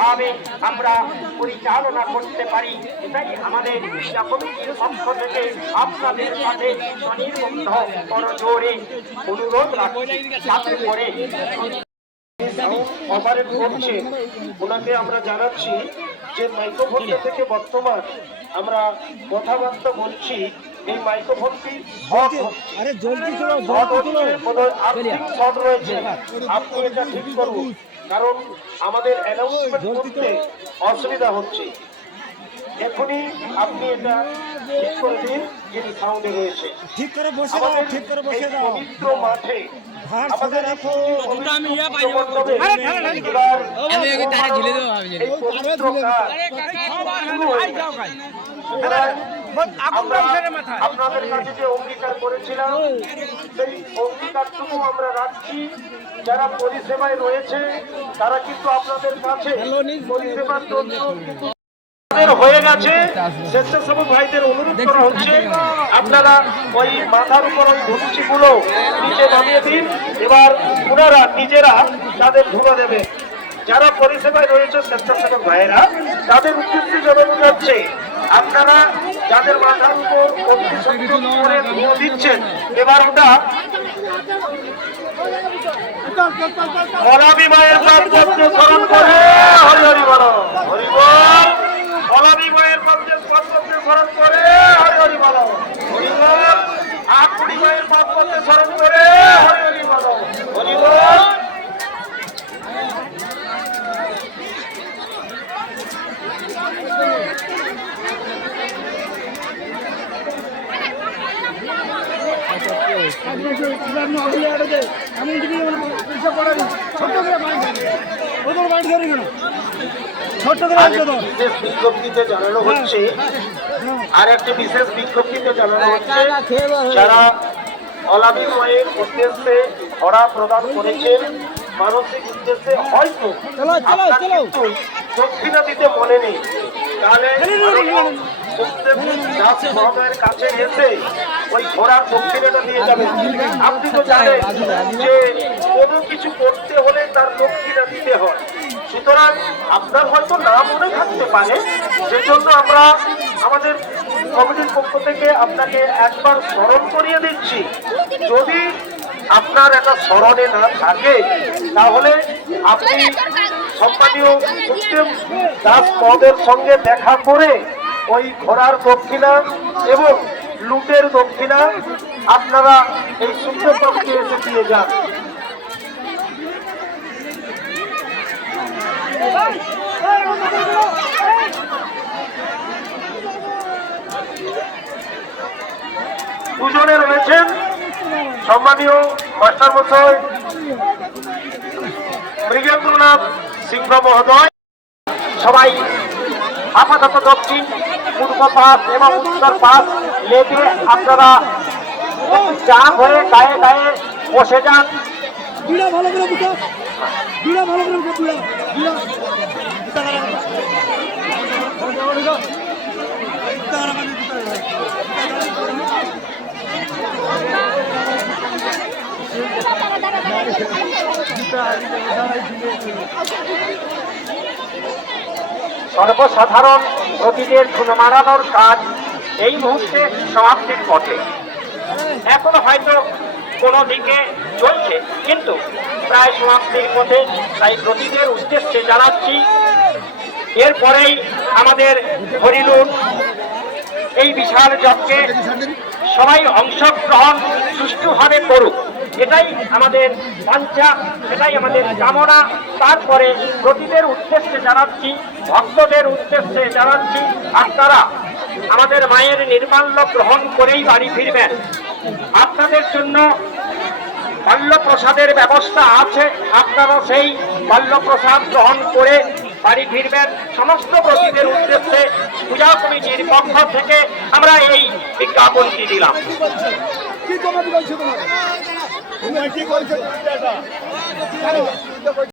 ভাবে আমরা পরিচালনা করতে পারি, এটাই আমাদের কমিটির পক্ষ থেকে আপনাদের সাথে স্বনির্বন্ধ অনুরোধ রাখছি, যাতে করে অপারেট করছে। ওনাকে আমরা জানাচ্ছি যে মাইক্রোফোনটা থেকে বর্তমান আমরা কথাবার্তা বলছি এই মাইক্রোফোনটি আরে জলদি চলো জলদি শর্ট রয়েছে। আপনি এটা ঠিক করুন কারণ আমাদের অ্যানাউন্সমেন্ট করতে অসুবিধা হচ্ছে। এখনই আপনি এটা ঠিক করে দিন যিনি সাউন্ডে রয়েছে। ঠিক করে বসে দাও ঠিক করে বসে দাও। পবিত্র মাঠে আমাদের রাখো। আমরা আপনাদের কাছে যে অঙ্গীকার করেছিলাম সেই অঙ্গীকারটুকু আমরা রাখছি। যারা পরিষেবায় রয়েছে তারা কিন্তু আপনাদের কাছে পরিষেবার জন্য হয়ে গেছে। স্বেচ্ছাসেবক ভাইদের অনুরোধ করা হচ্ছে আপনারা ওই মাথার উপর ওই গুলো নিচে নামিয়ে দিন। এবার ওনারা নিজেরা তাদের ধুলো দেবে। যারা পরিষেবায় রয়েছে স্বেচ্ছাসেবক ভাইয়েরা তাদের উদ্দেশ্যে জানানো যাচ্ছে আপনারা যাদের মাথার উপর করে দিচ্ছেন এবার ওটা আমি যদি পয়সা পড়ে ছোট্ট করে বাইক ওদের বাইক ধরে কেন ছোট্ট করে আর বাইক একটি বিশেষ বিজ্ঞপ্তিতে জানানো হচ্ছে আর একটি বিশেষ বিজ্ঞপ্তিতে জানানো হচ্ছে যারা অলাবি মায়ের উদ্দেশ্যে ধরা প্রদান করেছেন মানসিক উদ্দেশ্যে হয়তো দক্ষিণা দিতে মনে নেই। তাহলে দাস মহোদয়ের কাছে এসে ওই ঘোড়ার দক্ষিণাটা দিয়ে যাবেন আপনি তো জানেন যে কোনো কিছু করতে হলে তার দক্ষিণা দিতে হয়। সুতরাং আপনার হয়তো না মনে থাকতে পারে, সেজন্য আমরা আমাদের কমিটির পক্ষ থেকে আপনাকে একবার স্মরণ করিয়ে দিচ্ছি। যদি আপনার একটা স্মরণে না থাকে, তাহলে আপনি সম্মানীয় দাস মহোদয়ের সঙ্গে দেখা করে ওই ঘোড়ার দক্ষিণা এবং লুটের দক্ষিণা আপনারা এই বাবুকে এসে দিয়ে যান। দুজনে রয়েছেন সম্মানীয় মাস্টার মশাই মৃগেন্দ্রনাথ সিংহ মহোদয়। সবাই আপাতত দক্ষিণ পূর্ব পাশ এবং উত্তর পাশ লেগে আপনারা চা হয়ে গায়ে গায়ে বসে যান। বিড়া ভালো করে বুঝো। বিড়া ভালো করে বুঝো। বিড়া। বিড়া। সর্বসাধারণ প্রতীকের ধুলো মারানোর কাজ এই মুহূর্তে সমাপ্তির পথে। এখনও হয়তো কোনো দিকে চলছে, কিন্তু প্রায় সমাপ্তির পথে তাই প্রতীকের উদ্দেশ্যে জানাচ্ছি, এরপরেই আমাদের হরিলুট এই বিশাল যজ্ঞে সবাই অংশগ্রহণ সুষ্ঠুভাবে করুক। এটাই আমাদের বাঞ্ছা এটাই আমাদের কামনা। তারপরে প্রতিদের উদ্দেশ্যে জানাচ্ছি, ভক্তদের উদ্দেশ্যে জানাচ্ছি, আপনারা আমাদের মায়ের নির্মাল্য গ্রহণ করেই বাড়ি ফিরবেন। আপনাদের জন্য বাল্যপ্রসাদের ব্যবস্থা আছে, আপনারা সেই বাল্যপ্রসাদ গ্রহণ করে বাড়ি ফিরবেন। সমস্ত প্রতীকের উদ্দেশ্যে পূজা কমিটির পক্ষ থেকে আমরা এই বিজ্ঞাপনটি দিলাম। কি কমাতে বলছো তোমার তুমি কি বলছো